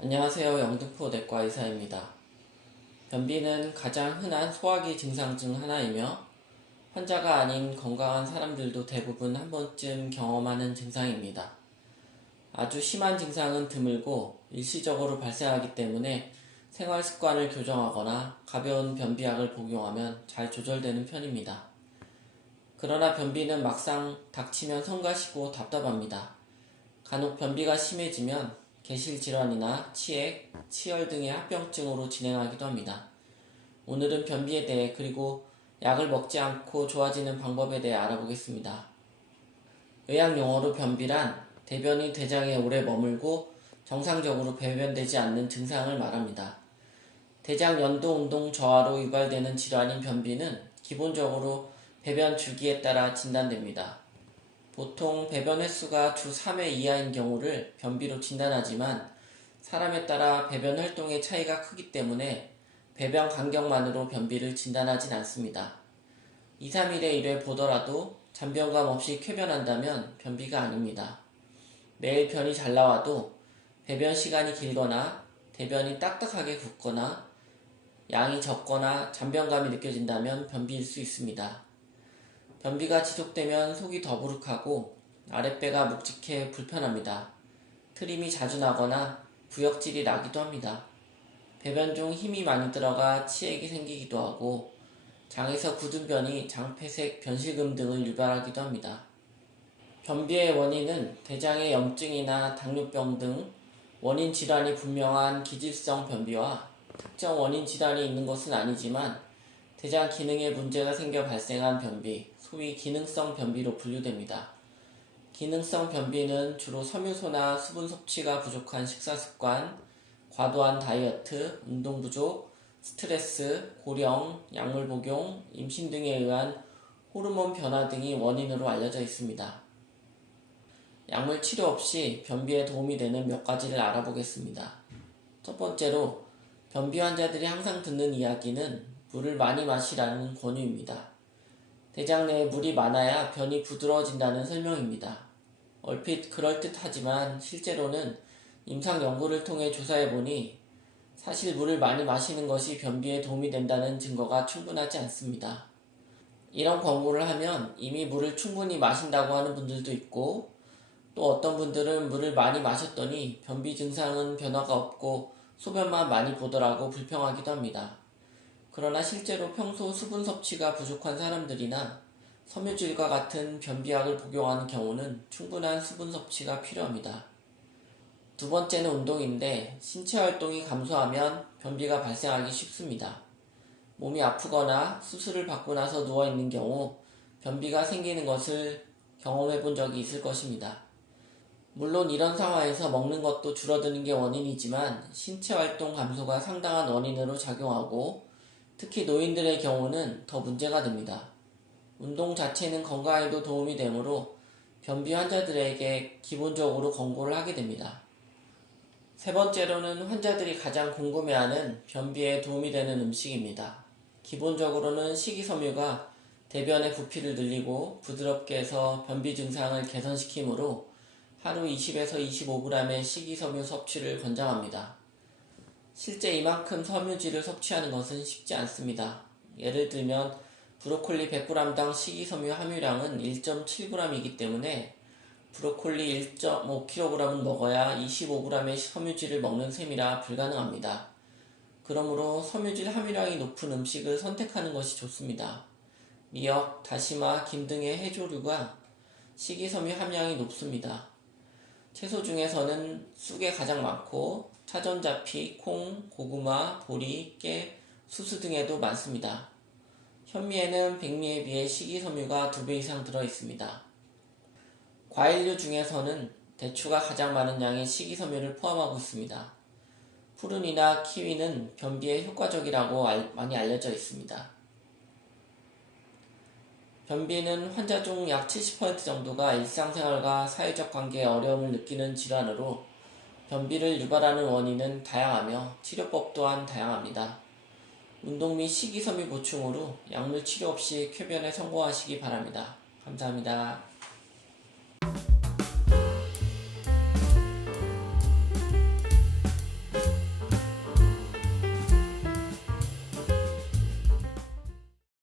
안녕하세요. 영등포 내과 의사입니다. 변비는 가장 흔한 소화기 증상 중 하나이며 환자가 아닌 건강한 사람들도 대부분 한 번쯤 경험하는 증상입니다. 아주 심한 증상은 드물고 일시적으로 발생하기 때문에 생활 습관을 교정하거나 가벼운 변비약을 복용하면 잘 조절되는 편입니다. 그러나 변비는 막상 닥치면 성가시고 답답합니다. 간혹 변비가 심해지면 개실 질환이나 치액, 치열 등의 합병증으로 진행하기도 합니다. 오늘은 변비에 대해 그리고 약을 먹지 않고 좋아지는 방법에 대해 알아보겠습니다. 의학 용어로 변비란 대변이 대장에 오래 머물고 정상적으로 배변되지 않는 증상을 말합니다. 대장 연도 운동 저하로 유발되는 질환인 변비는 기본적으로 배변 주기에 따라 진단됩니다. 보통 배변 횟수가 주 3회 이하인 경우를 변비로 진단하지만 사람에 따라 배변 활동의 차이가 크기 때문에 배변 간격만으로 변비를 진단하진 않습니다. 2, 3일에 1회 보더라도 잔변감 없이 쾌변한다면 변비가 아닙니다. 매일 변이 잘 나와도 배변 시간이 길거나 대변이 딱딱하게 굳거나 양이 적거나 잔변감이 느껴진다면 변비일 수 있습니다. 변비가 지속되면 속이 더부룩하고 아랫배가 묵직해 불편합니다. 트림이 자주 나거나 부역질이 나기도 합니다. 배변 중 힘이 많이 들어가 치액이 생기기도 하고 장에서 굳은 변이 장폐색, 변실금 등을 유발하기도 합니다. 변비의 원인은 대장의 염증이나 당뇨병 등 원인 질환이 분명한 기질성 변비와 특정 원인 질환이 있는 것은 아니지만 대장 기능에 문제가 생겨 발생한 변비, 소위 기능성 변비로 분류됩니다. 기능성 변비는 주로 섬유소나 수분 섭취가 부족한 식사 습관, 과도한 다이어트, 운동 부족, 스트레스, 고령, 약물 복용, 임신 등에 의한 호르몬 변화 등이 원인으로 알려져 있습니다. 약물 치료 없이 변비에 도움이 되는 몇 가지를 알아보겠습니다. 첫 번째로 변비 환자들이 항상 듣는 이야기는 물을 많이 마시라는 권유입니다. 대장 내에 물이 많아야 변이 부드러워진다는 설명입니다. 얼핏 그럴듯하지만 실제로는 임상 연구를 통해 조사해보니 사실 물을 많이 마시는 것이 변비에 도움이 된다는 증거가 충분하지 않습니다. 이런 권고를 하면 이미 물을 충분히 마신다고 하는 분들도 있고 또 어떤 분들은 물을 많이 마셨더니 변비 증상은 변화가 없고 소변만 많이 보더라고 불평하기도 합니다. 그러나 실제로 평소 수분 섭취가 부족한 사람들이나 섬유질과 같은 변비약을 복용하는 경우는 충분한 수분 섭취가 필요합니다. 두 번째는 운동인데 신체 활동이 감소하면 변비가 발생하기 쉽습니다. 몸이 아프거나 수술을 받고 나서 누워있는 경우 변비가 생기는 것을 경험해 본 적이 있을 것입니다. 물론 이런 상황에서 먹는 것도 줄어드는 게 원인이지만 신체 활동 감소가 상당한 원인으로 작용하고 특히 노인들의 경우는 더 문제가 됩니다. 운동 자체는 건강에도 도움이 되므로 변비 환자들에게 기본적으로 권고를 하게 됩니다. 세 번째로는 환자들이 가장 궁금해하는 변비에 도움이 되는 음식입니다. 기본적으로는 식이섬유가 대변의 부피를 늘리고 부드럽게 해서 변비 증상을 개선시키므로 하루 20에서 25g의 식이섬유 섭취를 권장합니다. 실제 이만큼 섬유질을 섭취하는 것은 쉽지 않습니다. 예를 들면 브로콜리 100g당 식이섬유 함유량은 1.7g이기 때문에 브로콜리 1.5kg은 먹어야 25g의 섬유질을 먹는 셈이라 불가능합니다. 그러므로 섬유질 함유량이 높은 음식을 선택하는 것이 좋습니다. 미역, 다시마, 김 등의 해조류가 식이섬유 함량이 높습니다. 채소 중에서는 쑥에 가장 많고 차전자피, 콩, 고구마, 보리, 깨, 수수 등에도 많습니다. 현미에는 백미에 비해 식이섬유가 2배 이상 들어있습니다. 과일류 중에서는 대추가 가장 많은 양의 식이섬유를 포함하고 있습니다. 푸른이나 키위는 변비에 효과적이라고 많이 알려져 있습니다. 변비는 환자 중 약 70% 정도가 일상생활과 사회적 관계에 어려움을 느끼는 질환으로 변비를 유발하는 원인은 다양하며 치료법 또한 다양합니다. 운동 및 식이섬유 보충으로 약물 치료 없이 쾌변에 성공하시기 바랍니다. 감사합니다.